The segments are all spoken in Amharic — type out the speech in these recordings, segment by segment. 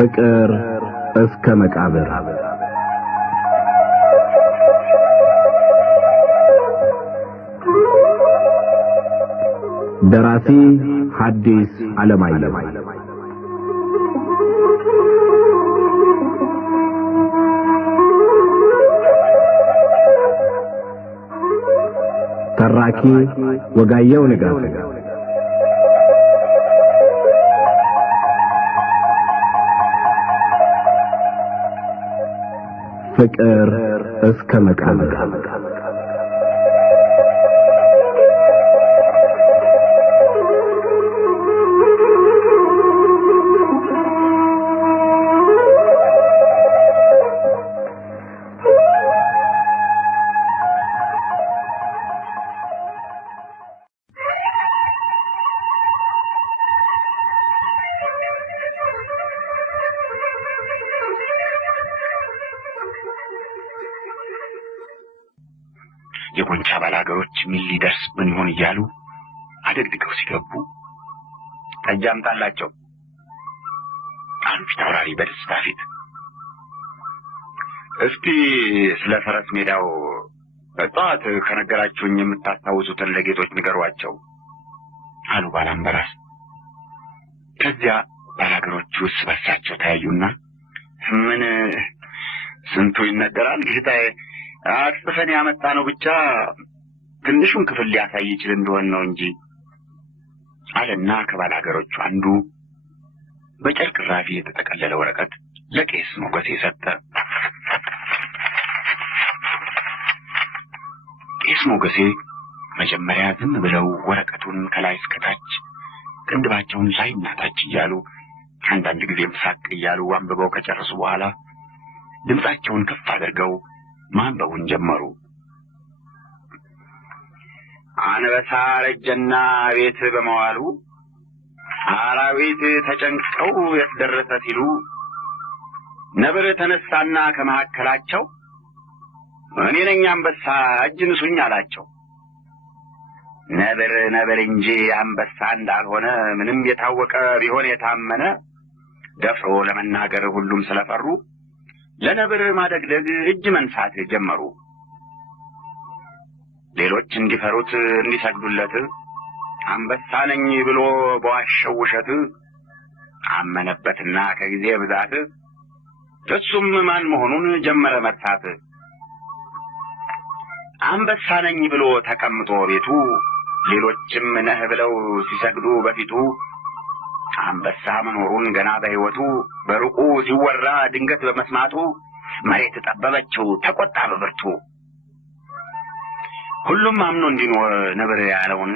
ፍቅር እስከ መቃብር ደራሲ ሐዲስ ዓለማየሁ ተራኪ ወጋየሁ ንጋቱ ፍቅር እስከ መቃብር የጎንቻ ባላገሮች ምን ሊደርስብን ይሆን እያሉ አደግድገው ሲገቡ ጠጅ አምጣላቸው አሉ ፊታውራሪ በደስታ ፊት። እስቲ ስለ ፈረስ ሜዳው ጠዋት ከነገራችሁኝ የምታስታውሱትን ለጌቶች ንገሯቸው አሉ ባላምበራስ። ከዚያ ባላገሮቹ እርስ በርሳቸው ተያዩና ምን ስንቱ ይነገራል ጌታዬ፣ አጥፈን ያመጣ ነው ብቻ ትንሹን ክፍል ሊያሳይ ይችል እንደሆነ ነው እንጂ አለና ከባላገሮቹ አንዱ በጨርቅ ራፊ የተጠቀለለ ወረቀት ለቄስ ሞገሴ ሰጠ። ቄስ ሞገሴ መጀመሪያ ዝም ብለው ወረቀቱን ከላይ እስከታች ቅንድባቸውን ላይና ታች እያሉ አንዳንድ ጊዜም ሳቅ እያሉ አንብበው ከጨረሱ በኋላ ድምጻቸውን ከፍ አድርገው ማንበቡን ጀመሩ። አንበሳ ረጀና ቤት በመዋሉ አራዊት ተጨንቀው የተደረሰ ሲሉ ነብር ተነሳና ከመካከላቸው እኔ ነኝ አንበሳ እጅ ንሱኝ አላቸው። ነብር እንጂ አንበሳ እንዳልሆነ ምንም የታወቀ ቢሆን የታመነ ደፍሮ ለመናገር ሁሉም ስለፈሩ ለነብር ማደግደግ እጅ መንሳት ጀመሩ። ሌሎች እንዲፈሩት እንዲሰግዱለት አንበሳ ነኝ ብሎ በዋሸው ውሸት አመነበትና ከጊዜ ብዛት እሱም ማን መሆኑን ጀመረ መርሳት። አንበሳ ነኝ ብሎ ተቀምጦ ቤቱ ሌሎችም ነህ ብለው ሲሰግዱ በፊቱ አንበሳ መኖሩን ገና በሕይወቱ በሩቁ ሲወራ ድንገት በመስማቱ መሬት ጠበበችው ተቆጣ በብርቱ። ሁሉም አምኖ እንዲኖር ነብር ያለውን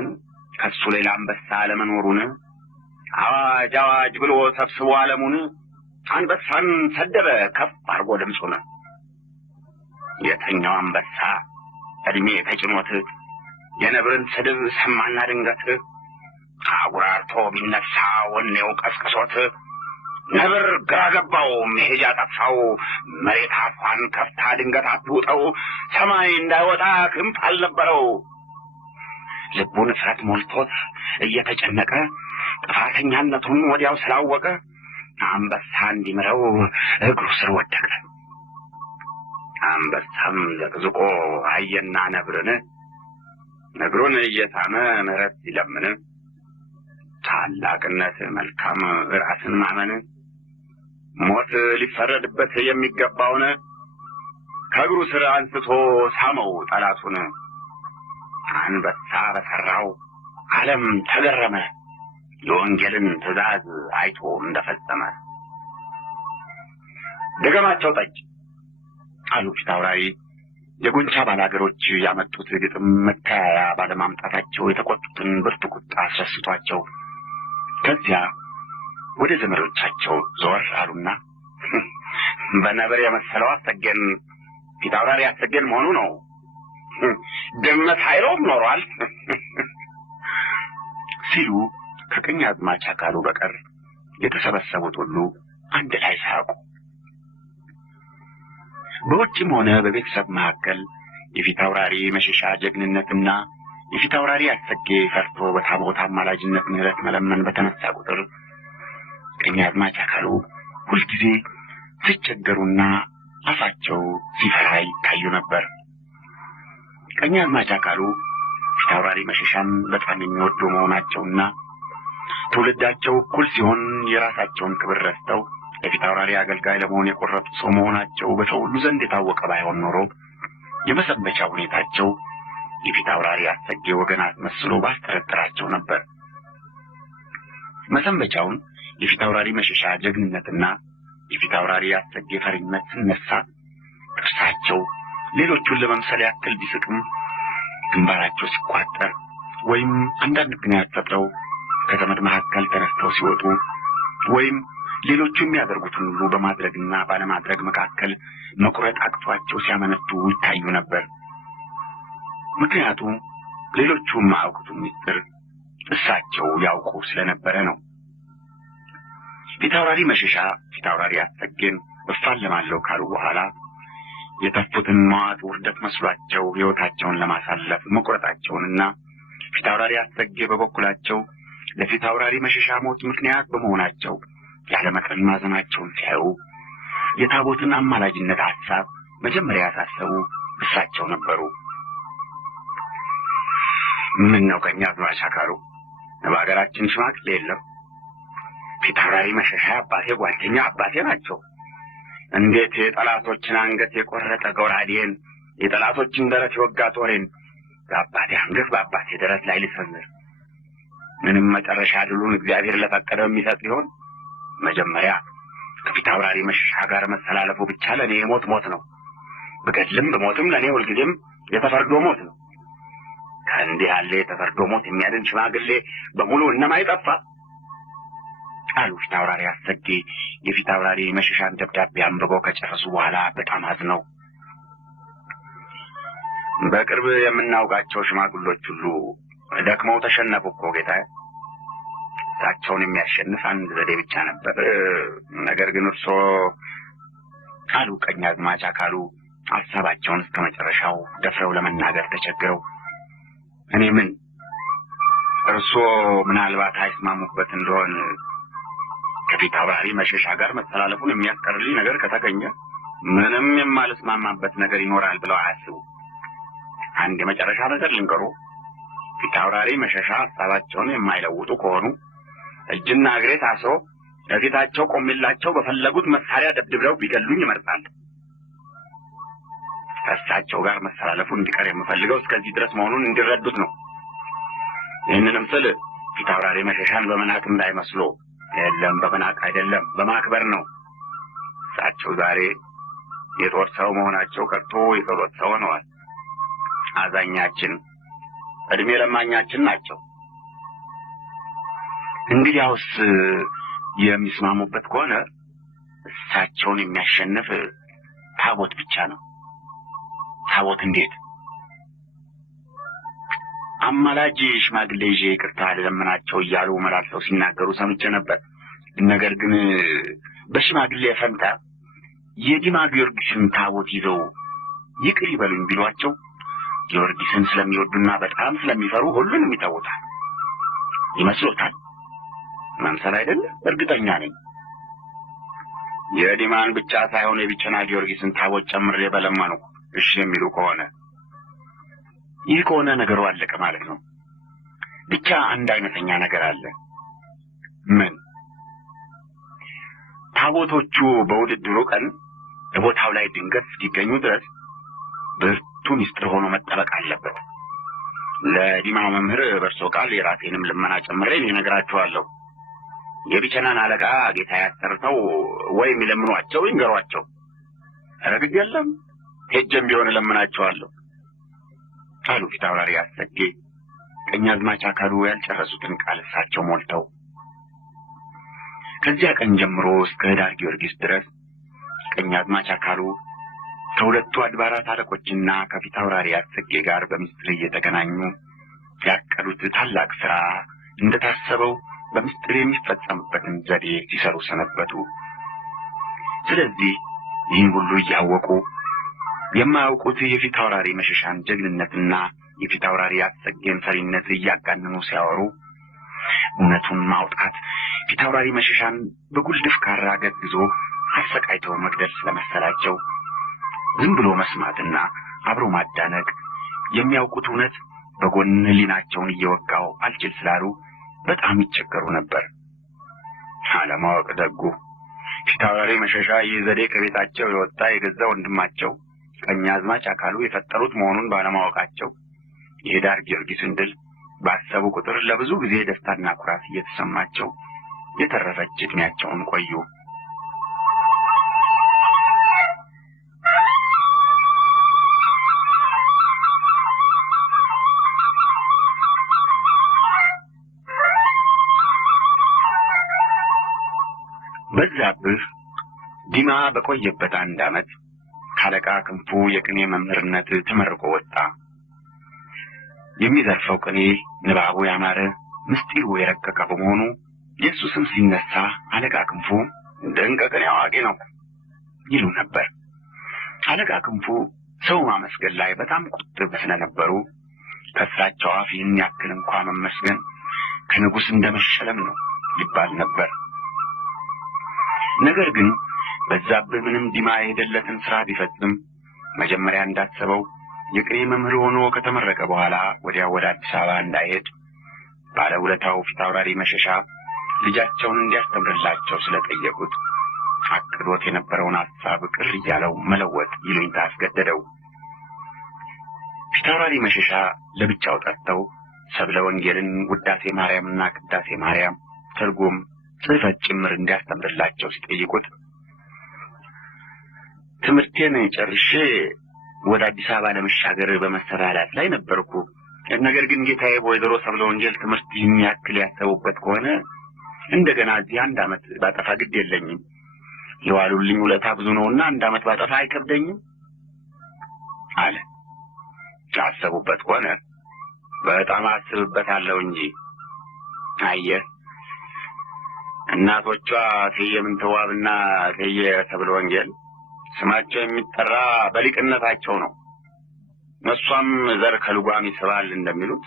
ከሱ ሌላ አንበሳ ለመኖሩን አዋጅ አዋጅ ብሎ ሰብስቦ ዓለሙን አንበሳን ሰደበ ከፍ አድርጎ ድምፁን። የተኛው አንበሳ እድሜ ተጭኖት የነብርን ስድብ ሰማና ድንገት አጉራርቶ ቢነሳ ወኔው ቀስቅሶት ነብር ግራ ገባው መሄጃ ጠፋው። መሬት አፏን ከፍታ ድንገት አትውጠው ሰማይ እንዳይወጣ ክንፍ አልነበረው። ልቡን ፍረት ሞልቶት እየተጨነቀ ጥፋተኛነቱን ወዲያው ስላወቀ አንበሳ እንዲምረው እግሩ ስር ወደቀ። አንበሳም ዘቅዝቆ አየና ነብርን ነግሩን እየሳመ ምሕረት ሲለምን ታላቅነት መልካም ራስን ማመን ሞት ሊፈረድበት የሚገባውን ከእግሩ ስር አንስቶ ሳመው ጠላቱን። አንበሳ በሠራው ዓለም ተገረመ የወንጌልን ትእዛዝ አይቶ እንደፈጸመ። ደገማቸው ጠጅ አሉ ፊታውራሪ። የጎንቻ ባላገሮች ያመጡት ግጥም መተያያ ባለማምጣታቸው የተቆጡትን ብርቱ ቁጣ አስረስቷቸው ከዚያ ወደ ዘመዶቻቸው ዞር አሉና በነብር የመሰለው አሰገን ፊታውራሪ አሰገን መሆኑ ነው። ድመት ኃይሎም ኖሯል ሲሉ ከቀኛዝማች አካሉ በቀር የተሰበሰቡት ሁሉ አንድ ላይ ሳቁ። በውጭም ሆነ በቤተሰብ መካከል የፊታውራሪ መሸሻ ጀግንነትና የፊታውራሪ አሰጌ ፈርቶ በታቦት አማላጅነት ምህረት መለመን በተነሳ ቁጥር ቀኛዝማች አካሉ ሁልጊዜ ሲቸገሩና አፋቸው ሲፈራ ይታዩ ነበር። ቀኛዝማች አካሉ ፊታውራሪ መሸሻን በጣም የሚወዱ መሆናቸውና ትውልዳቸው እኩል ሲሆን የራሳቸውን ክብር ረስተው የፊታውራሪ አገልጋይ ለመሆን የቆረጡ ሰው መሆናቸው በሰው ሁሉ ዘንድ የታወቀ ባይሆን ኖሮ የመሰንበቻ ሁኔታቸው የፊታውራሪ አሰጌ ወገናት መስሎ ባስጠረጠራቸው ነበር። መሰንበቻውን የፊታውራሪ መሸሻ ጀግንነትና የፊታውራሪ አሰጌ ፈሪነት ሲነሳ ጥርሳቸው ሌሎቹን ለመምሰል ያክል ቢስቅም ግንባራቸው ሲቋጠር ወይም አንዳንድ ምክንያት ፈጥረው ከዘመድ መካከል ተነስተው ሲወጡ ወይም ሌሎቹ የሚያደርጉትን ሁሉ በማድረግና ባለማድረግ መካከል መቁረጥ አቅቷቸው ሲያመነቱ ይታዩ ነበር። ምክንያቱም ሌሎቹ የማያውቁትን ምስጢር እሳቸው ያውቁ ስለነበረ ነው። ፊታውራሪ መሸሻ ፊታውራሪ አሰጌን እፋለማለሁ ካሉ በኋላ የተፉትን መዋጥ ውርደት መስሏቸው ሕይወታቸውን ለማሳለፍ መቁረጣቸውንና ፊታውራሪ አሰጌ በበኩላቸው ለፊታውራሪ መሸሻ ሞት ምክንያት በመሆናቸው ያለመጠን ማዘናቸውን ሲያዩ የታቦትን አማላጅነት ሐሳብ መጀመሪያ ያሳሰቡ እሳቸው ነበሩ። ምን ነው ቀኛዝማች አካሉ በሀገራችን ሽማግሌ የለም? ፊታውራሪ መሸሻ አባቴ ጓደኛ አባቴ ናቸው። እንዴት የጠላቶችን አንገት የቆረጠ ጎራዴን የጠላቶችን ደረት የወጋ ጦሬን በአባቴ አንገት በአባቴ ደረት ላይ ልሰንዝር? ምንም መጨረሻ ድሉን እግዚአብሔር ለፈቀደው የሚሰጥ ቢሆን መጀመሪያ ከፊታውራሪ መሸሻ ጋር መሰላለፉ ብቻ ለእኔ የሞት ሞት ነው። ብገድልም በሞትም ለእኔ ሁልጊዜም የተፈርዶ ሞት ነው። ከእንዲህ ያለ የተፈርዶ ሞት የሚያድን ሽማግሌ በሙሉ እነማይጠፋ አሉ። ፊታውራሪ አሰጌ የፊታውራሪ መሸሻን ደብዳቤ አንብበው ከጨረሱ በኋላ በጣም አዝነው በቅርብ የምናውቃቸው ሽማግሎች ሁሉ ደክመው ተሸነፉ እኮ ጌታዬ። እሳቸውን የሚያሸንፍ አንድ ዘዴ ብቻ ነበር። ነገር ግን እርስዎ አሉ ቀኛዝማች አካሉ ሐሳባቸውን እስከ መጨረሻው ደፍረው ለመናገር ተቸግረው። እኔ ምን እርስዎ ምናልባት አይስማሙበት እንደሆን ከፊታውራሪ መሸሻ ጋር መተላለፉን የሚያስቀርልኝ ነገር ከተገኘ ምንም የማልስማማበት ነገር ይኖራል ብለው አያስቡ። አንድ የመጨረሻ ነገር ልንገሩ። ፊታውራሪ መሸሻ ሐሳባቸውን የማይለውጡ ከሆኑ እጅና እግሬ ታስሮ ለፊታቸው ቆሜላቸው በፈለጉት መሳሪያ ደብድበው ቢገሉኝ ይመርጣል። ከእሳቸው ጋር መተላለፉ እንዲቀር የምፈልገው እስከዚህ ድረስ መሆኑን እንዲረዱት ነው። ይህንንም ስል ፊታውራሪ መሸሻን በመናቅ እንዳይመስሉ። የለም፣ በመናቅ አይደለም፣ በማክበር ነው። እሳቸው ዛሬ የጦር ሰው መሆናቸው ቀርቶ የጸሎት ሰው ሆነዋል። አዛኛችን፣ እድሜ ለማኛችን ናቸው። እንግዲያውስ የሚስማሙበት ከሆነ እሳቸውን የሚያሸንፍ ታቦት ብቻ ነው። ታቦት እንዴት? አማላጅ ሽማግሌ ይዤ ይቅርታ ለምናቸው እያሉ መላልሰው ሲናገሩ ሰምቼ ነበር። ነገር ግን በሽማግሌ ፈንታ የዲማ ጊዮርጊስን ታቦት ይዘው ይቅር ይበሉኝ ቢሏቸው ጊዮርጊስን ስለሚወዱና በጣም ስለሚፈሩ ሁሉንም ይተውታል ይመስሎታል? መምሰል አይደለም፣ እርግጠኛ ነኝ። የዲማን ብቻ ሳይሆን የቢቸና ጊዮርጊስን ታቦት ጨምሬ በለመኑ እሺ የሚሉ ከሆነ ይህ ከሆነ ነገሩ አለቀ ማለት ነው። ብቻ አንድ አይነተኛ ነገር አለ። ምን? ታቦቶቹ በውድድሩ ቀን በቦታው ላይ ድንገት እስኪገኙ ድረስ ብርቱ ሚስጥር ሆኖ መጠበቅ አለበት። ለዲማው መምህር በርሶ ቃል የራሴንም ልመና ጨምሬ እነግራቸዋለሁ። የቢቸናን አለቃ ጌታ ያሰርተው ወይም ይለምኗቸው ይንገሯቸው። ረግጥ የለም ሄጀም ቢሆን እለምናቸዋለሁ አሉ ፊታውራሪ አሰጌ ቀኛዝማች አካሉ ያልጨረሱትን ቃል እሳቸው ሞልተው። ከዚያ ቀን ጀምሮ እስከ ዳር ጊዮርጊስ ድረስ ቀኛዝማች አካሉ ከሁለቱ አድባራት አለቆችና ከፊታውራሪ አሰጌ ጋር በምስጢር እየተገናኙ ያቀዱት ታላቅ ሥራ እንደታሰበው በምስጢር የሚፈጸምበትን ዘዴ ሲሰሩ ሰነበቱ። ስለዚህ ይህን ሁሉ እያወቁ የማያውቁት የፊታውራሪ መሸሻን ጀግንነትና የፊታውራሪ አሰጌን ፈሪነት እያጋነኑ ሲያወሩ እውነቱን ማውጣት ፊታውራሪ መሸሻን በጉልድፍ ካራ ገዝዞ አሰቃይተው መግደል ስለመሰላቸው ዝም ብሎ መስማትና አብሮ ማዳነቅ የሚያውቁት እውነት በጎን ሊናቸውን እየወጋው አልችል ስላሉ በጣም ይቸገሩ ነበር። አለማወቅ ደጉ ፊታውራሪ መሸሻ ይህ ዘዴ ከቤታቸው የወጣ የገዛ ወንድማቸው ቀኛዝማች አካሉ የፈጠሩት መሆኑን ባለማወቃቸው የዳር ጊዮርጊስን ድል ባሰቡ ቁጥር ለብዙ ጊዜ ደስታና ኩራት እየተሰማቸው የተረፈች ዕድሜያቸውን ቆዩ። በዛብህ ዲማ በቆየበት 1 ዓመት ካለቃ ክንፉ የቅኔ መምህርነት ተመርቆ ወጣ። የሚዘርፈው ቅኔ ንባቡ ያማረ ምስጢሩ የረቀቀ በመሆኑ የሱ ስም ሲነሳ አለቃ ክንፉ ድንቅ ቅኔ አዋቂ ነው ይሉ ነበር። አለቃ ክንፉ ሰው ማመስገን ላይ በጣም ቁጥብ ስለነበሩ ከእሳቸው አፍ ይህን ያክል እንኳ መመስገን ከንጉሥ እንደመሸለም ነው ይባል ነበር። ነገር ግን በዛብህ ምንም ዲማ የሄደለትን ሥራ ቢፈጽም መጀመሪያ እንዳሰበው የቅኔ መምህር ሆኖ ከተመረቀ በኋላ ወዲያው ወደ አዲስ አበባ እንዳይሄድ ባለውለታው ፊታውራሪ መሸሻ ልጃቸውን እንዲያስተምርላቸው ስለጠየቁት አቅዶት የነበረውን ሐሳብ ቅር እያለው መለወጥ ይሉኝታ አስገደደው። ፊታውራሪ መሸሻ ለብቻው ጠርተው ሰብለ ወንጌልን፣ ውዳሴ ማርያምና ቅዳሴ ማርያም ትርጉም ጽሕፈት ጭምር እንዲያስተምርላቸው ሲጠይቁት ትምህርቴን ጨርሼ ወደ አዲስ አበባ ለመሻገር በመሰናዳት ላይ ነበርኩ። ነገር ግን ጌታዬ በወይዘሮ ሰብለ ወንጌል ትምህርት ይህን ያክል ያሰቡበት ከሆነ እንደገና እዚህ 1 ዓመት ባጠፋ ግድ የለኝም። የዋሉልኝ ውለታ ብዙ ነውና 1 ዓመት ባጠፋ አይከብደኝም አለ። ያሰቡበት ከሆነ በጣም አስብበታለሁ እንጂ አየህ እናቶቿ እቴጌ ምንትዋብና እቴጌ ሰብለ ወንጌል ስማቸው የሚጠራ በሊቅነታቸው ነው። እሷም ዘር ከልጓም ይስባል እንደሚሉት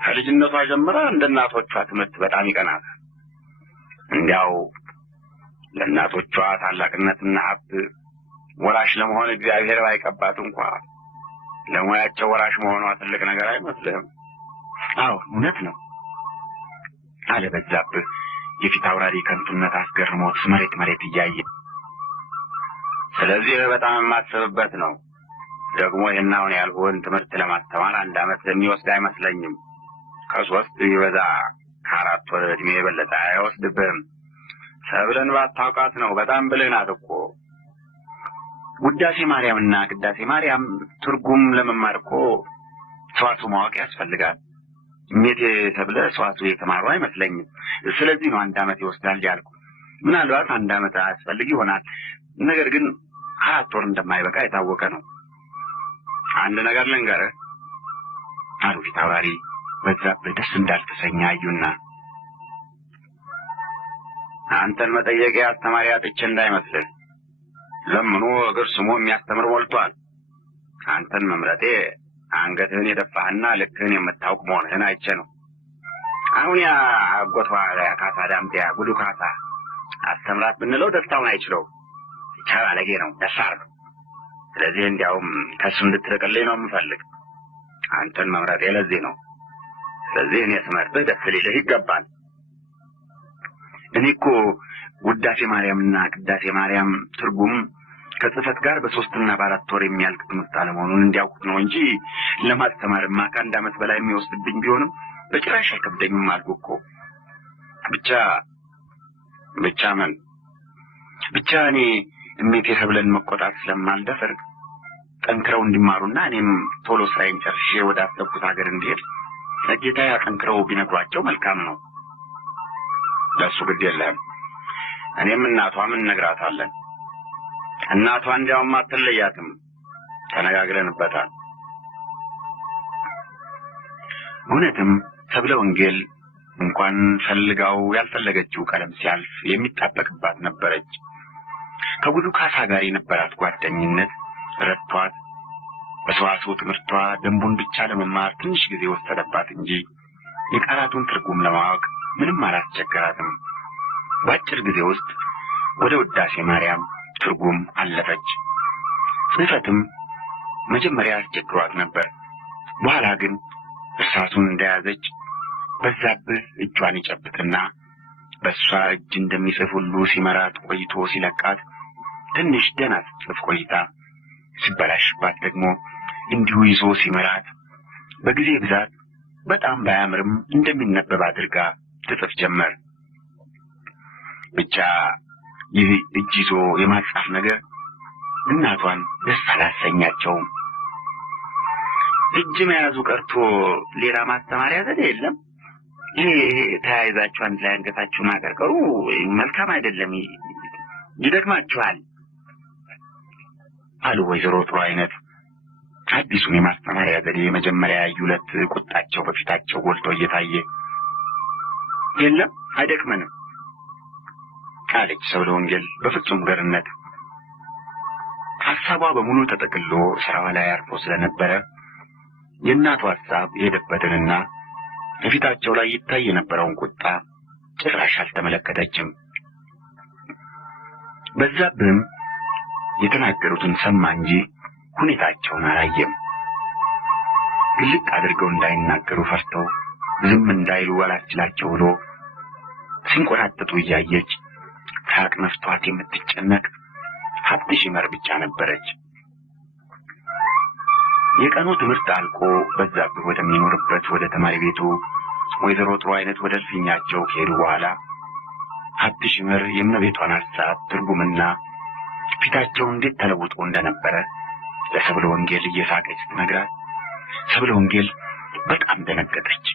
ከልጅነቷ ጀምራ እንደ እናቶቿ ትምህርት በጣም ይቀናታል። እንዲያው ለእናቶቿ ታላቅነትና ሀብት ወራሽ ለመሆን እግዚአብሔር ባይቀባት እንኳ ለሙያቸው ወራሽ መሆኗ ትልቅ ነገር አይመስልህም? አዎ እውነት ነው አለ በዛብህ የፊታውራሪ ከንቱነት አስገርሞት መሬት እያየ። ስለዚህ በጣም የማስብበት ነው። ደግሞ ይህን አሁን ያልሆን ትምህርት ለማስተማር 1 ዓመት የሚወስድ አይመስለኝም። ከ3 ይበዛ ከ4 ወር ዕድሜ የበለጠ አይወስድብህም። ሰብለን ባታውቃት ነው። በጣም ብልህ ናት እኮ። ውዳሴ ማርያምና ቅዳሴ ማርያም ትርጉም ለመማር እኮ ሰዋሱ ማወቅ ያስፈልጋል። ሜቴ ተብለ ሰዋሱ የተማሩ አይመስለኝም። ስለዚህ ነው 1 ዓመት ይወስዳል ያልኩ። ምናልባት 1 ዓመት አያስፈልግ ይሆናል። ነገር ግን 4 ወር እንደማይበቃ የታወቀ ነው። አንድ ነገር ልንገርህ አሉ ፊታውራሪ በዛብህ ደስ እንዳልተሰኘ አዩና፣ አንተን መጠየቂያ አስተማሪ አጥቼ እንዳይመስልህ። ለምኑ እግር ስሙ የሚያስተምር ሞልቷል። አንተን መምረጤ አንገትህን የደፋህና ልክህን የምታውቅ መሆንህን አይቼ ነው። አሁን ያ አጎቷ ካሳ ዳምጤያ ጉዱ ካሳ አስተምራት ብንለው ደስታውን አይችለው። ይቻል አለጌ ነው፣ ደፋር ነው። ስለዚህ እንዲያውም ከሱ እንድትርቅልኝ ነው የምፈልግ። አንተን መምረጤ ለዚህ ነው። ስለዚህ እኔ ስመርጥህ ደስ ሊልህ ይገባል። እኔ እኮ ውዳሴ ማርያምና ቅዳሴ ማርያም ትርጉም ከጽሕፈት ጋር በ3 እና በ4 ወር የሚያልቅ ትምህርት አለመሆኑን እንዲያውቁት ነው እንጂ ለማስተማርማ ከ1 ዓመት በላይ የሚወስድብኝ ቢሆንም በጭራሽ አይከብደኝም አልኩህ እኮ። ብቻ እኔ እሜቴ ሰብለን መቆጣት ስለማልደፍር ጠንክረው እንዲማሩና እኔም ቶሎ ስራዬን ጨርሼ ወደ አሰብኩት ሀገር እንዲሄድ ለጌታዬ ጠንክረው ቢነግሯቸው መልካም ነው። ለእሱ ግድ የለህም። እኔም እናቷም እንነግራታለን። እናቷ እንዲያውም አትለያትም፣ ተነጋግረንበታል። እውነትም ሰብለ ወንጌል እንኳን ፈልጋው ያልፈለገችው ቀለም ሲያልፍ የሚጣበቅባት ነበረች። ከጉዱ ካሳ ጋር የነበራት ጓደኝነት ረድቷት በሰዋስው ትምህርቷ ደንቡን ብቻ ለመማር ትንሽ ጊዜ ወሰደባት እንጂ የቃላቱን ትርጉም ለማወቅ ምንም አላስቸገራትም። በአጭር ጊዜ ውስጥ ወደ ውዳሴ ማርያም ትርጉም አለፈች። ጽሕፈትም መጀመሪያ አስቸግሯት ነበር። በኋላ ግን እርሳሱን እንደያዘች በዛብህ እጇን ይጨብጥና በእሷ እጅ እንደሚጽፍ ሁሉ ሲመራት ቆይቶ ሲለቃት ትንሽ ደህና ስትጽፍ ቆይታ ሲበላሽባት ደግሞ እንዲሁ ይዞ ሲመራት በጊዜ ብዛት በጣም ባያምርም እንደሚነበብ አድርጋ ትጽፍ ጀመር። ብቻ ይህ እጅ ይዞ የማጻፍ ነገር እናቷን ደስ አላሰኛቸውም። እጅ መያዙ ቀርቶ ሌላ ማስተማሪያ ዘዴ የለም? ይሄ ተያይዛችሁ አንድ ላይ አንገታችሁን አቀርቀሩ መልካም አይደለም፣ ይደክማችኋል አሉ ወይዘሮ ጥሩ አይነት። አዲሱን የማስተማሪያ ዘዴ መጀመሪያ ያዩለት ቁጣቸው በፊታቸው ጎልቶ እየታየ የለም አይደክመንም አለች ሰብለ ወንጌል በፍጹም ገርነት። ሐሳቧ በሙሉ ተጠቅሎ ስራዋ ላይ አርፎ ስለነበረ የእናቷ ሐሳብ የሄደበትንና በፊታቸው ላይ ይታይ የነበረውን ቁጣ ጭራሽ አልተመለከተችም። በዛብህም የተናገሩትን ሰማ እንጂ ሁኔታቸውን አላየም። ግልጥ አድርገው እንዳይናገሩ ፈርተው ዝም እንዳይሉ አላስችላቸው ብሎ ሲንቆራጠጡ እያየች ከአቅ ነፍቷት የምትጨነቅ ሀብትሽ ይመር ብቻ ነበረች። የቀኑ ትምህርት አልቆ በዛብህ ወደሚኖርበት ወደ ተማሪ ቤቱ ወይዘሮ ጥሩ አይነት ወደ እልፍኛቸው ከሄዱ በኋላ ሀብትሽ ይመር የእመቤቷን ሐሳብ ትርጉምና ፊታቸው እንዴት ተለውጦ እንደነበረ ለሰብለ ወንጌል እየሳቀች ስትነግራት ሰብለ ወንጌል በጣም ደነገጠች።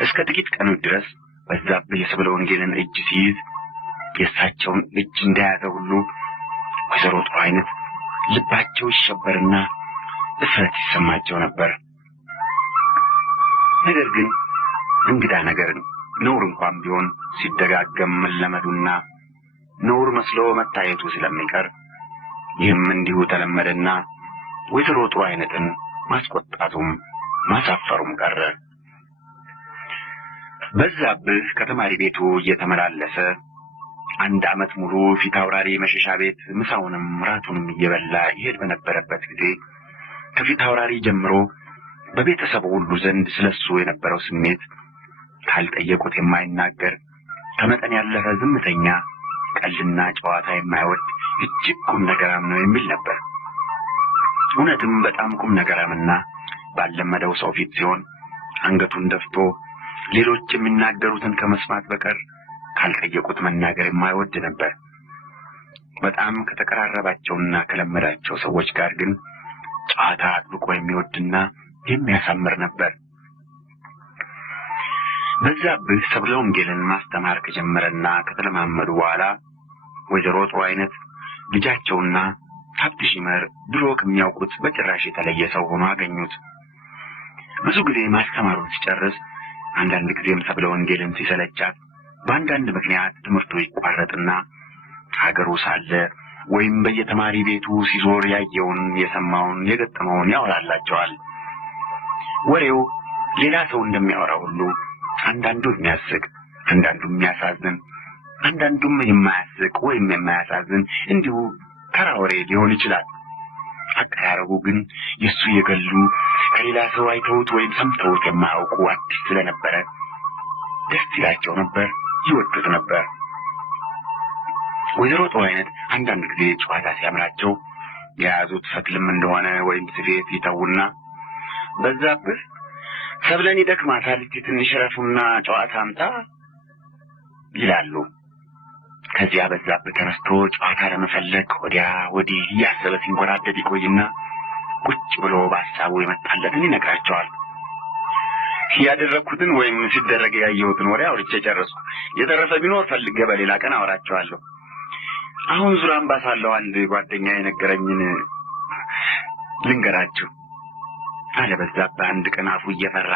እስከ ጥቂት ቀኖች ድረስ በዛብህ የሰብለ ወንጌልን እጅ ሲይዝ የእሳቸውን እጅ እንደያዘ ሁሉ ወይዘሮ ጥሩ አይነት ልባቸው ይሸበርና እፍረት ይሰማቸው ነበር። ነገር ግን እንግዳ ነገር ነውር እንኳን ቢሆን ሲደጋገም መለመዱና ነውር መስሎ መታየቱ ስለሚቀር ይህም እንዲሁ ተለመደና ወይዘሮ ጥሩ አይነትን ማስቆጣቱም ማሳፈሩም ቀረ። በዛብህ ከተማሪ ቤቱ እየተመላለሰ አንድ ዓመት ሙሉ ፊት አውራሪ መሸሻ ቤት ምሳውንም ራቱንም እየበላ ይሄድ በነበረበት ጊዜ ከፊት አውራሪ ጀምሮ በቤተሰቡ ሁሉ ዘንድ ስለሱ የነበረው ስሜት ካልጠየቁት የማይናገር ከመጠን ያለፈ ዝምተኛ፣ ቀልና ጨዋታ የማይወድ እጅግ ቁም ነገራም ነው የሚል ነበር። እውነትም በጣም ቁም ነገራምና ባለመደው ሰው ፊት ሲሆን አንገቱን ደፍቶ ሌሎች የሚናገሩትን ከመስማት በቀር ካልጠየቁት መናገር የማይወድ ነበር። በጣም ከተቀራረባቸውና ከለመዳቸው ሰዎች ጋር ግን ጨዋታ አጥብቆ የሚወድና የሚያሳምር ነበር። በዛብህ ሰብለ ወንጌልን ማስተማር ከጀመረና ከተለማመዱ በኋላ ወይዘሮ ጥሩ አይነት ልጃቸውና ሀብትሽ ይመር ድሮ ከሚያውቁት በጭራሽ የተለየ ሰው ሆኖ አገኙት። ብዙ ጊዜ ማስተማሩን ሲጨርስ አንዳንድ ጊዜም ሰብለ ወንጌልን ሲሰለቻት በአንዳንድ ምክንያት ትምህርቱ ይቋረጥና ሀገሩ ሳለ ወይም በየተማሪ ቤቱ ሲዞር ያየውን የሰማውን የገጠመውን ያወራላቸዋል። ወሬው ሌላ ሰው እንደሚያወራ ሁሉ አንዳንዱ የሚያስቅ፣ አንዳንዱ የሚያሳዝን፣ አንዳንዱም የማያስቅ ወይም የማያሳዝን እንዲሁ ተራ ወሬ ሊሆን ይችላል። አቀራረቡ ግን የሱ የገሉ ከሌላ ሰው አይተውት ወይም ሰምተውት የማያውቁ አዲስ ስለነበረ ደስ ይላቸው ነበር፣ ይወዱት ነበር። ወይዘሮ ጥሩ አይነት አንዳንድ ጊዜ ጨዋታ ሲያምራቸው የያዙት ፈትልም እንደሆነ ወይም ስፌት ይተውና በዛብህ ሰብለን ይደክማታል፣ ትንሽ ረፉና ጨዋታ አምጣ ይላሉ። ከዚያ በዛብህ ተነስቶ ጨዋታ ለመፈለግ ወዲያ ወዲህ እያሰበ ሲንጎራደድ ይቆይና ቁጭ ብሎ በሀሳቡ የመጣለትን ይነግራቸዋል። ያደረኩትን ወይም ሲደረግ ያየሁትን ወሬ አውርቼ ጨረስኩ። የተረፈ ቢኖር ፈልጌ በሌላ ቀን አወራቸዋለሁ። አሁን ዙራን ባሳለው አንድ ጓደኛ የነገረኝን ልንገራችሁ አለ በዛብህ አንድ ቀን አፉ እየፈራ።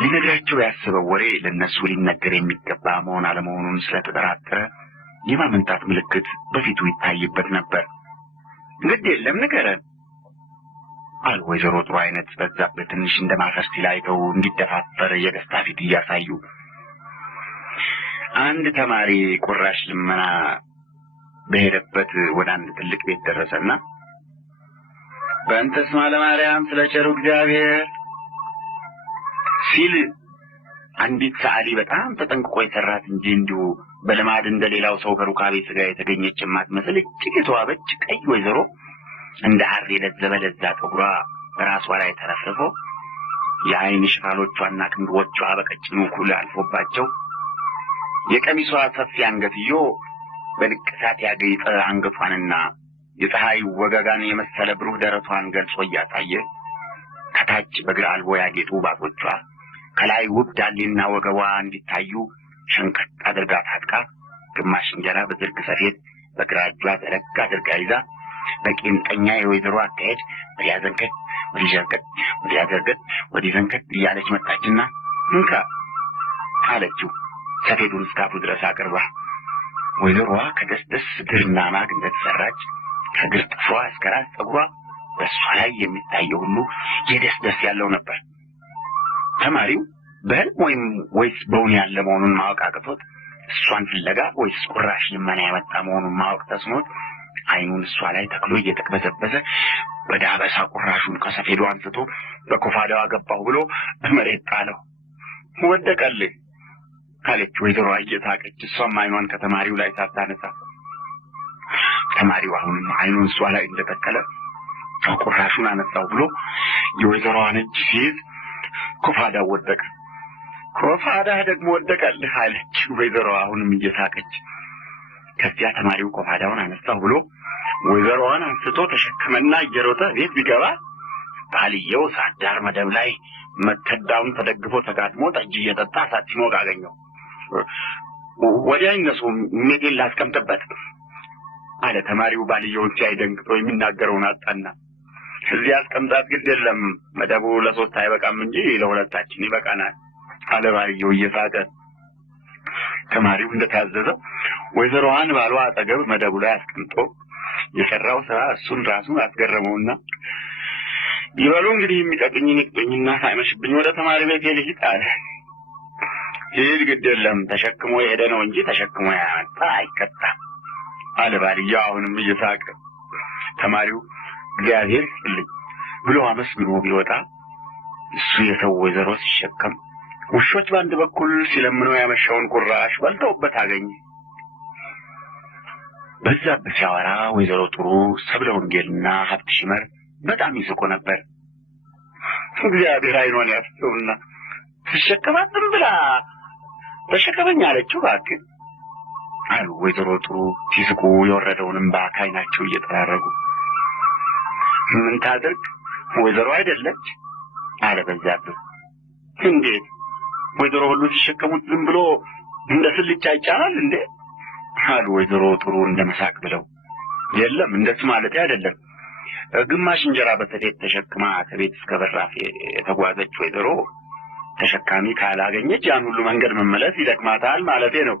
ሊነግራቸው ያሰበው ወሬ ለነሱ ሊነገር የሚገባ መሆን አለመሆኑን ስለተጠራጠረ የማመንታት ምልክት በፊቱ ይታይበት ነበር። ግድ የለም ንገረን አሉ ወይዘሮ ጥሩ አይነት በዛብህ ትንሽ እንደማፈር ሲላይተው እንዲደፋፈር የደስታ ፊት እያሳዩ። አንድ ተማሪ ቁራሽ ልመና በሄደበት ወደ አንድ ትልቅ ቤት ደረሰና በእንተ ስማ ለማርያም ስለ ቸሩ እግዚአብሔር ሲል አንዲት ሰዓሊ በጣም ተጠንቅቆ የሰራት እንጂ እንዲሁ በልማድ እንደሌላው ሰው ከሩካቤ ስጋ የተገኘች የማትመስል እጅግ የተዋበች ቀይ ወይዘሮ እንደ ሐር የለዘበለዛ ጠጉሯ በራሷ ላይ ተረፍርፎ የዓይን ሽፋኖቿና ክንዶቿ በቀጭኑ ኩል አልፎባቸው የቀሚሷ ሰፊ አንገትዮ በንቅሳት ያጌጠ አንገቷንና የፀሐይ ወገጋን የመሰለ ብሩህ ደረቷን ገልጾ እያሳየ ከታች በግራ አልቦ ያጌጡ ባቶቿ ከላይ ውብ ዳሌና ወገቧ እንዲታዩ ሸንቀጥ አድርጋ ታጥቃ ግማሽ እንጀራ በዝርግ ሰፌድ በግራ እጇ ዘለግ አድርጋ ይዛ በቂንጠኛ የወይዘሮ አካሄድ ወዲያ ዘንከት ወዲህ ሸንቀጥ ወዲያ ዘርገት ወዲህ ዘንከት እያለች መጣችና እንካ አለችው ሰፌዱን እስካፉ ድረስ አቅርባ። ወይዘሮዋ ከደስደስ ድርና ማግ እንደተሰራች ከግር ጥፍሯ እስከ ራስ ፀጉሯ በእሷ ላይ የሚታየው ሁሉ የደስደስ ያለው ነበር። ተማሪው በህልም ወይስ በውን ያለ መሆኑን ማወቅ አቅቶት እሷን ፍለጋ ወይስ ቁራሽ ልመና ያመጣ መሆኑን ማወቅ ተስኖት ዓይኑን እሷ ላይ ተክሎ እየተቅበዘበዘ ወደ አበሳ ቁራሹን ከሰፌዱ አንስቶ በኮፋዳዋ ገባሁ ብሎ በመሬት ጣለው። ወደቀልህ አለች ወይዘሮዋ እየሳቀች እሷም ዓይኗን ከተማሪው ላይ ሳታነሳ። ተማሪው አሁንም ዓይኑን እሷ ላይ እንደተከለ ቁራሹን አነሳው ብሎ የወይዘሮዋን እጅ ሲይዝ ኮፋዳው ወደቀ። ኮፋዳህ ደግሞ ወደቀልህ አለች ወይዘሮዋ አሁንም እየሳቀች። ከዚያ ተማሪው ኮፋዳውን አነሳው ብሎ ወይዘሮዋን አንስቶ ተሸከመና እየሮጠ ቤት ቢገባ ባልየው ሳዳር መደብ ላይ መከዳውን ተደግፎ ተጋድሞ ጠጅ እየጠጣ እሳት ሲሞቅ አገኘው። ወዲያ ይነሱ ሜቴን ላስቀምጥበት አለ ተማሪው ባልየውን ሲያይ ደንግጦ የሚናገረውን አጣና። እዚህ አስቀምጣት ግድ የለም መደቡ ለሶስት አይበቃም እንጂ ለሁለታችን ይበቃናል አለ ባልየው እየሳቀ። ተማሪው እንደታዘዘው ወይዘሮዋን ባሏ አጠገብ መደቡ ላይ አስቀምጦ የሰራው ስራ እሱን ራሱን አስገረመውና ይበሉ እንግዲህ የሚጠቅኝን ይቅኝና ሳይመሽብኝ ወደ ተማሪ ቤት ልሂድ አለ። ይሄድ ግድ የለም ተሸክሞ የሄደ ነው እንጂ ተሸክሞ ያመጣ አይቀጣም አለ ባልየው አሁንም እየሳቀ። ተማሪው እግዚአብሔር ይስጥልኝ ብሎ አመስግኖ ቢወጣ እሱ የሰው ወይዘሮ ሲሸከም ውሾች በአንድ በኩል ሲለምነው ያመሻውን ቁራሽ በልተውበት አገኘ። በዛብህ ሲያወራ ወይዘሮ ጥሩ ሰብለ ወንጌልና ሀብት ሽመር በጣም ይስቁ ነበር። እግዚአብሔር ዓይኗን ያፍሰውና ሲሸከማት ዝም ብላ ተሸከመኝ አለችው እባክህ አሉ ወይዘሮ ጥሩ ሲስቁ የወረደውንም በዓይናቸው እየጠራረጉ። ምን ታድርግ ወይዘሮ አይደለች አለ በዛብህ። እንዴት ወይዘሮ ሁሉ ሲሸከሙት ዝም ብሎ እንደ ስልቻ ይጫናል እንዴ አሉ ወይዘሮ ጥሩ እንደመሳቅ ብለው። የለም እንደሱ ማለት አይደለም። ግማሽ እንጀራ በሰፌድ ተሸክማ ከቤት እስከ በራፍ የተጓዘች ወይዘሮ ተሸካሚ ካላገኘች ያን ሁሉ መንገድ መመለስ ይደክማታል ማለቴ ነው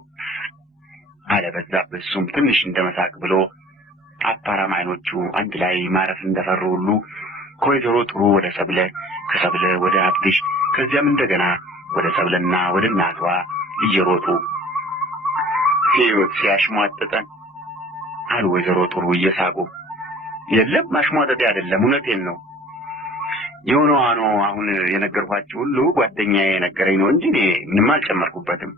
አለ በዛብህ። እሱም ትንሽ እንደመሳቅ ብሎ አፓራም ዓይኖቹ አንድ ላይ ማረፍ እንደፈሩ ሁሉ ከወይዘሮ ጥሩ ወደ ሰብለ፣ ከሰብለ ወደ ሀብትሽ፣ ከዚያም እንደገና ወደ ሰብለና ወደ እናቷ እየሮጡ ሕይወት ሲያሽሟጥጠን አሉ ወይዘሮ ጥሩ እየሳቁ። የለም ማሽሟጠጤ አይደለም እውነቴን ነው። የሆነው አሁን የነገርኳችሁ ሁሉ ጓደኛዬ የነገረኝ ነው እንጂ እኔ ምንም አልጨመርኩበትም።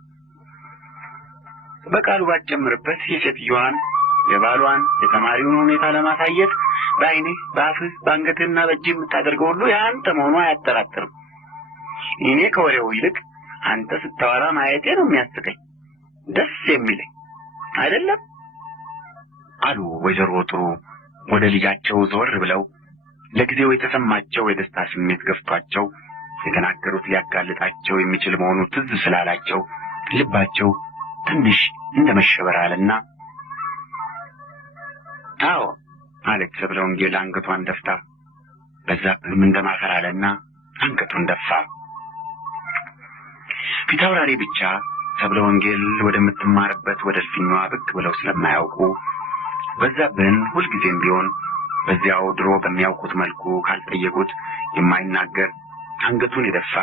በቃሉ ባትጨምርበት የሴትዮዋን የባሏን የተማሪውን ሁኔታ ለማሳየት በዓይንህ በአፍህ በአንገትህና በእጅህ የምታደርገው ሁሉ የአንተ መሆኑ አያጠራጥርም። እኔ ከወሬው ይልቅ አንተ ስታወራ ማየቴ ነው የሚያስቀኝ ደስ የሚለኝ አይደለም አሉ ወይዘሮ ጥሩ ወደ ልጃቸው ዘወር ብለው ለጊዜው የተሰማቸው የደስታ ስሜት ገፍቷቸው የተናገሩት ሊያጋልጣቸው የሚችል መሆኑ ትዝ ስላላቸው ልባቸው ትንሽ እንደመሸበር አለና አዎ አለች ሰብለ ወንጌል አንገቷን ደፍታ። በዛብህም እንደማፈር አለና አንገቱን ደፋ። ፊታውራሪ ብቻ ሰብለ ወንጌል ወደምትማርበት ወደ እልፍኟ ብቅ ብለው ስለማያውቁ በዛብህን ሁልጊዜም ቢሆን በዚያው ድሮ በሚያውቁት መልኩ ካልጠየቁት የማይናገር አንገቱን የደፋ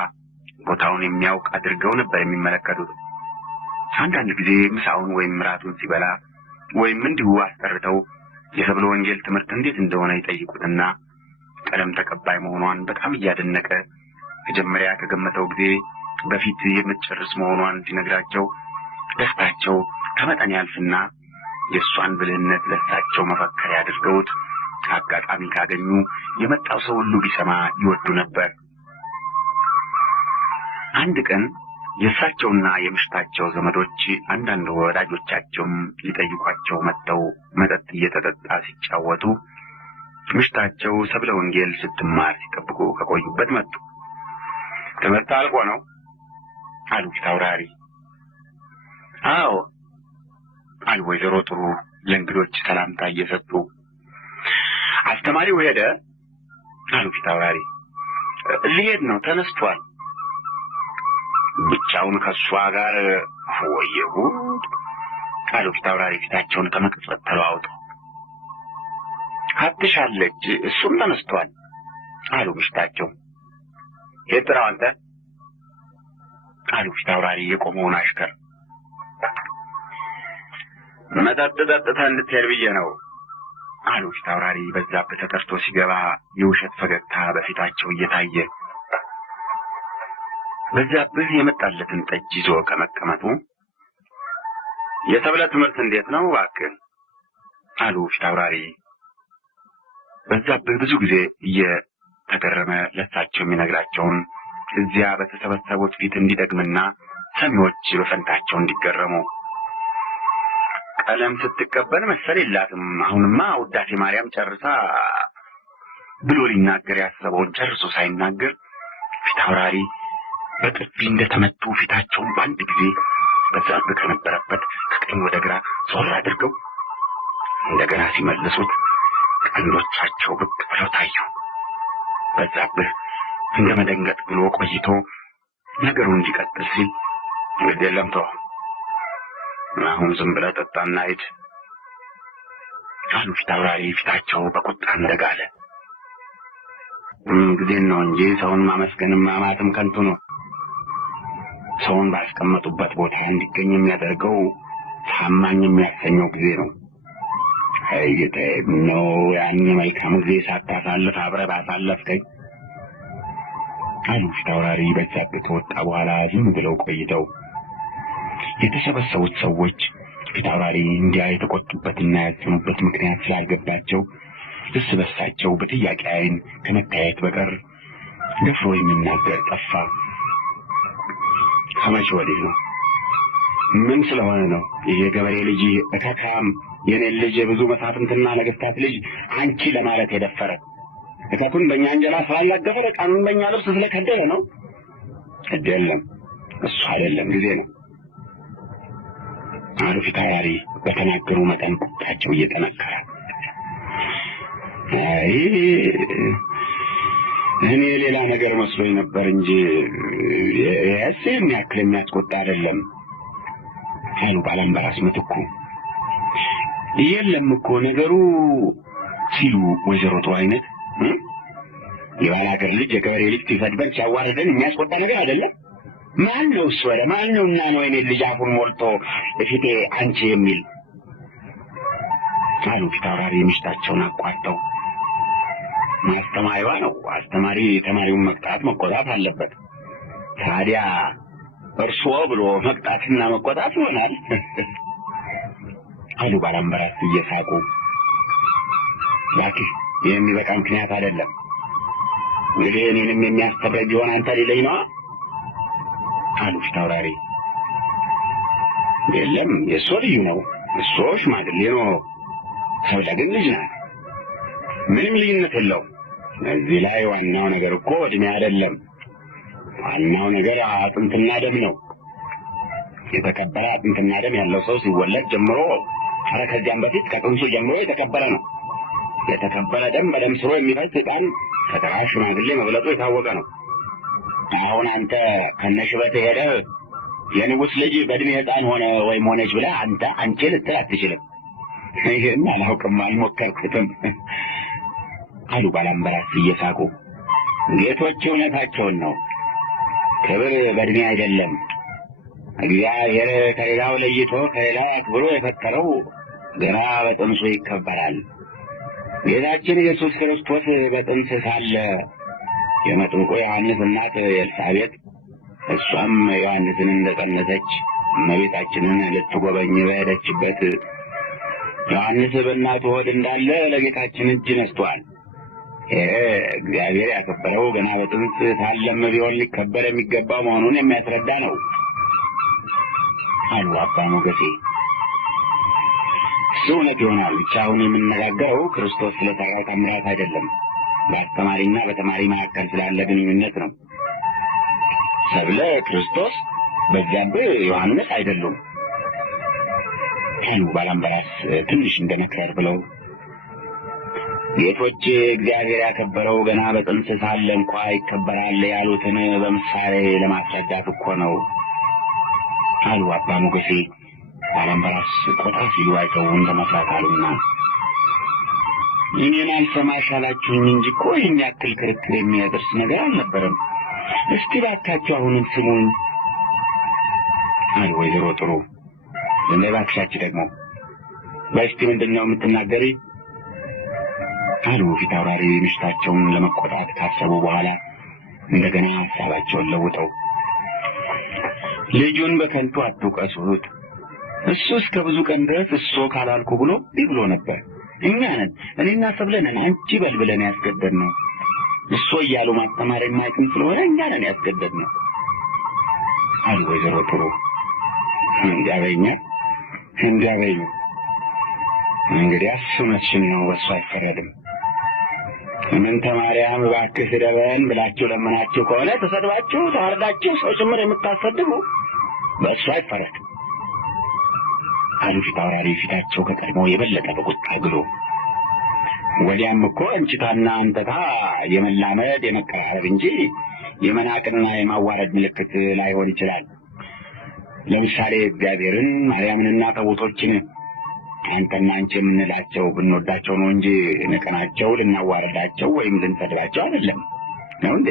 ቦታውን የሚያውቅ አድርገው ነበር የሚመለከቱት። አንዳንድ ጊዜ ምሳውን ወይም ራቱን ሲበላ ወይም እንዲሁ አስጠርተው የሰብለ ወንጌል ትምህርት እንዴት እንደሆነ ይጠይቁትና ቀለም ተቀባይ መሆኗን በጣም እያደነቀ መጀመሪያ ከገመተው ጊዜ በፊት የምትጨርስ መሆኗን ሲነግራቸው ደስታቸው ከመጠን ያልፍና የእሷን ብልህነት ለሳቸው መፈከር ያድርገውት አጋጣሚ ካገኙ የመጣው ሰው ሁሉ ቢሰማ ይወዱ ነበር። አንድ ቀን የእሳቸውና የምሽታቸው ዘመዶች አንዳንድ ወዳጆቻቸውም ሊጠይቋቸው መጥተው መጠጥ እየተጠጣ ሲጫወቱ ምሽታቸው ሰብለ ወንጌል ስትማር ሲጠብቁ ከቆዩበት መጡ። ትምህርት አልቆ ነው አሉ ፊታውራሪ። አዎ አሉ ወይዘሮ ጥሩ ለእንግዶች ሰላምታ እየሰጡ። አስተማሪው ሄደ አሉ ፊታውራሪ። ሊሄድ ነው ተነስቷል። ብቻውን ከሷ ጋር ወየው አሉ ፊታውራሪ ፊታቸውን ከመቅጽበት ተለዋውጠው። ሀብትሻለች እሱም ተነስቷል አሉ ምሽታቸው። የጥራው አንተ አሉ ፊታውራሪ የቆመውን አሽከር። መጠጥ ጠጥተህ እንድትሄድ ብዬ ነው አሉ ፊታውራሪ በዛብህ ተጠርቶ ሲገባ የውሸት ፈገግታ በፊታቸው እየታየ። በዛብህ የመጣለትን ጠጅ ይዞ ከመቀመጡ የሰብለ ትምህርት እንዴት ነው እባክህ አሉ ፊታውራሪ። በዛብህ ብዙ ጊዜ እየተገረመ ለሳቸው የሚነግራቸውን እዚያ በተሰበሰቡት ፊት እንዲደግምና ሰሚዎች በፈንታቸው እንዲገረሙ። ቀለም ስትቀበል መሰል የላትም አሁንማ ውዳሴ ማርያም ጨርሳ ብሎ ሊናገር ያሰበውን ጨርሶ ሳይናገር ፊታውራሪ በጥፊ እንደተመቱ ፊታቸውን በአንድ ጊዜ በዛብህ ከነበረበት ከቀኝ ወደ ግራ ዞር አድርገው እንደገና ሲመልሱት ቀንዶቻቸው ብቅ ብለው ታዩ። በዛብህ እንደ መደንገጥ ብሎ ቆይቶ ነገሩን እንዲቀጥል ሲል እንግዲህ የለም ተው አሁን ዝም ብለህ ጠጣና ሂድ አሉ ፊታውራሪ ፊታቸው በቁጣ እንደጋለ። እንግዲህ ነው እንጂ ሰውን ማመስገንም ማማትም ከንቱ ነው። ሰውን ባስቀመጡበት ቦታ እንዲገኝ የሚያደርገው ታማኝ የሚያሰኘው ጊዜ ነው። ጌታዬ ነው ያን መልካም ጊዜ ሳታሳልፍ አብረህ ባሳለፍከኝ አሉ ፊታውራሪ በዛብህ ከወጣ በኋላ ዝም ብለው ቆይተው። የተሰበሰቡት ሰዎች ፊታውራሪ እንዲያ የተቆጡበትና ያዘኑበት ምክንያት ስላልገባቸው እርስ በርሳቸው በጥያቄ ዓይን ከመታየት በቀር ደፍሮ የሚናገር ጠፋ። ከመቼ ወዲህ ነው? ምን ስለሆነ ነው? ይሄ ገበሬ ልጅ እከካም የኔን ልጅ የብዙ መሳፍንትና ነገስታት ልጅ አንቺ ለማለት የደፈረ እከቱን በእኛ እንጀራ ስላላገፈ ቃኑን በእኛ ልብስ ስለከደረ ነው? አይደለም፣ እሱ አይደለም፣ ጊዜ ነው አሉ ፊታውራሪ በተናገሩ መጠን ቁጣቸው እየጠነከረ። አይ እኔ ሌላ ነገር መስሎኝ ነበር እንጂ ያስ የሚያክል የሚያስቆጣ አይደለም አሉ ባላምበራስ ምትኩ። የለም እኮ ነገሩ ሲሉ ወይዘሮ ጥሩ አይነት የባላገር ልጅ የገበሬ ልጅ ሲሰድበን ሲያዋርደን የሚያስቆጣ ነገር አይደለም። ማን ነው እሱ? ወደ ማን ነውና ነው እኔ ልጅ አፉን ሞልቶ በፊቴ አንቺ የሚል አሉ ፊታውራሪ ምሽታቸውን አቋርጠው። ማስተማሪዋ ነው። አስተማሪ ተማሪውን መቅጣት መቆጣት አለበት። ታዲያ እርስዎ ብሎ መቅጣትና መቆጣት ይሆናል አሉ ባላምበራስ እየሳቁ። እባክህ ይህ የሚበቃ ምክንያት አይደለም። እንግዲህ እኔንም የሚያስተምረኝ ቢሆን አንተ ሌለኝ ነዋ አሉ ፊታውራሪ። የለም የእሱ ልዩ ነው። እሱ ሽማግሌ ነው። ሰብለ ግን ልጅ ናት። ምንም ልዩነት የለው። እዚህ ላይ ዋናው ነገር እኮ እድሜ አይደለም። ዋናው ነገር አጥንትና ደም ነው። የተከበረ አጥንትና ደም ያለው ሰው ሲወለድ ጀምሮ ኧረ ከዚያም በፊት ከጥንሱ ጀምሮ የተከበረ ነው። የተከበረ ደም በደም ስሮ የሚፈስ ሕፃን ከተራ ሽማግሌ መብለጡ የታወቀ ነው። አሁን አንተ ከነሽበት ሄደህ የንጉሥ ልጅ በእድሜ ሕፃን ሆነ ወይም ሆነች ብለህ አንቺ ልትል አትችልም። ይህን አላውቅም፣ አልሞከርኩትም አሉ ባላምበራስ እየሳቁ። ጌቶች እውነታቸውን ነው። ክብር በእድሜ አይደለም። እግዚአብሔር ከሌላው ለይቶ ከሌላው አክብሮ የፈጠረው ገና በጥንሱ ይከበራል። ጌታችን ኢየሱስ ክርስቶስ በጥንስ ሳለ የመጥምቁ ዮሐንስ እናት ኤልሳቤጥ እሷም ዮሐንስን እንደጸነሰች እመቤታችንን ልትጎበኝ በሄደችበት ዮሐንስ በእናቱ ሆድ እንዳለ ለጌታችን እጅ ነስቷል። ይሄ እግዚአብሔር ያከበረው ገና በጥንት ሳለም ቢሆን ሊከበር የሚገባው መሆኑን የሚያስረዳ ነው አሉ አባ ሞገሴ። እሱ እውነት ይሆናል። ብቻ አሁን የምንነጋገረው ክርስቶስ ስለሰራው ታምራት አይደለም፣ በአስተማሪና በተማሪ መካከል ስላለ ግንኙነት ነው። ሰብለ ክርስቶስ በዛብህ ዮሐንስ አይደሉም አሉ ባላምበራስ ትንሽ እንደነከር ብለው። ጌቶች እግዚአብሔር ያከበረው ገና በጥንት ሳለ እንኳ ይከበራል ያሉትን በምሳሌ ለማስረዳት እኮ ነው አሉ አባ ሞገሴ። ባላምበራስ ቆጣ ሲሉ አይተው እንደመስራት አሉና እኔን አልሰማሽ አላችሁኝ እንጂ እኮ ይህን ያክል ክርክር የሚያደርስ ነገር አልነበረም። እስቲ ባካችሁ አሁንም ስሙኝ አሉ ወይዘሮ ጥሩ። እባክሻችሁ ደግሞ በስቲ ምንድን ነው የምትናገሪ አሉ ፊት አውራሪ ምሽታቸውን ለመቆጣት ካሰቡ በኋላ እንደገና ሀሳባቸውን ለውጠው። ልጁን በከንቱ አትውቀሱት። እሱ እስከ ብዙ ቀን ድረስ እሱ ካላልኩ ብሎ ብሎ ነበር። እኛ ነን እኔና ሰብለ ነን አንቺ በልብለን ያስገደድነው። እሱ እያሉ ማስተማር የማይችል ስለሆነ እኛ ነን ያስገደድነው አሉ ወይዘሮ ጥሩ። እንዲያበዩ እንግዲህ እውነትሽን ነው፣ በእሱ አይፈረድም። ምንተ ማርያም እባክህ ስደበን ብላችሁ ለምናችሁ ከሆነ ተሰድባችሁ ተዋርዳችሁ ሰው ጭምር የምታሰድቡ በእሱ አይፈረድም አሉ ፊት አውራሪ ፊታቸው ከቀድሞ የበለጠ በቁጣ ግሎ። ወዲያም እኮ እንጭታና አንተታ የመላመድ የመቀራረብ እንጂ የመናቅና የማዋረድ ምልክት ላይሆን ይችላል። ለምሳሌ እግዚአብሔርን ማርያምንና ታቦቶችን አንተና አንቺ የምንላቸው ብንወዳቸው ነው እንጂ ንቀናቸው ልናዋረዳቸው ወይም ልንሰድባቸው አይደለም ነው እንዴ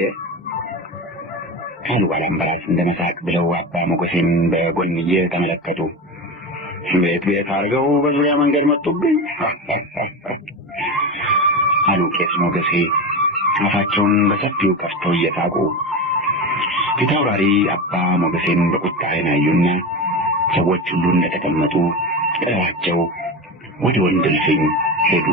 አሉ ባላምበራስ እንደመሳቅ ብለው አባ ሞገሴን በጎን እየተመለከቱ። ቤት አድርገው በዙሪያ መንገድ መጡብኝ አሉ ቄስ ሞገሴ አፋቸውን በሰፊው ከፍተው እየሳቁ። ፊት አውራሪ አባ ሞገሴን በቁጣ አይናዩና ሰዎች ሁሉ እንደተቀመጡ ጥለዋቸው ወደ ወንድ እልፍኝ ሄዱ።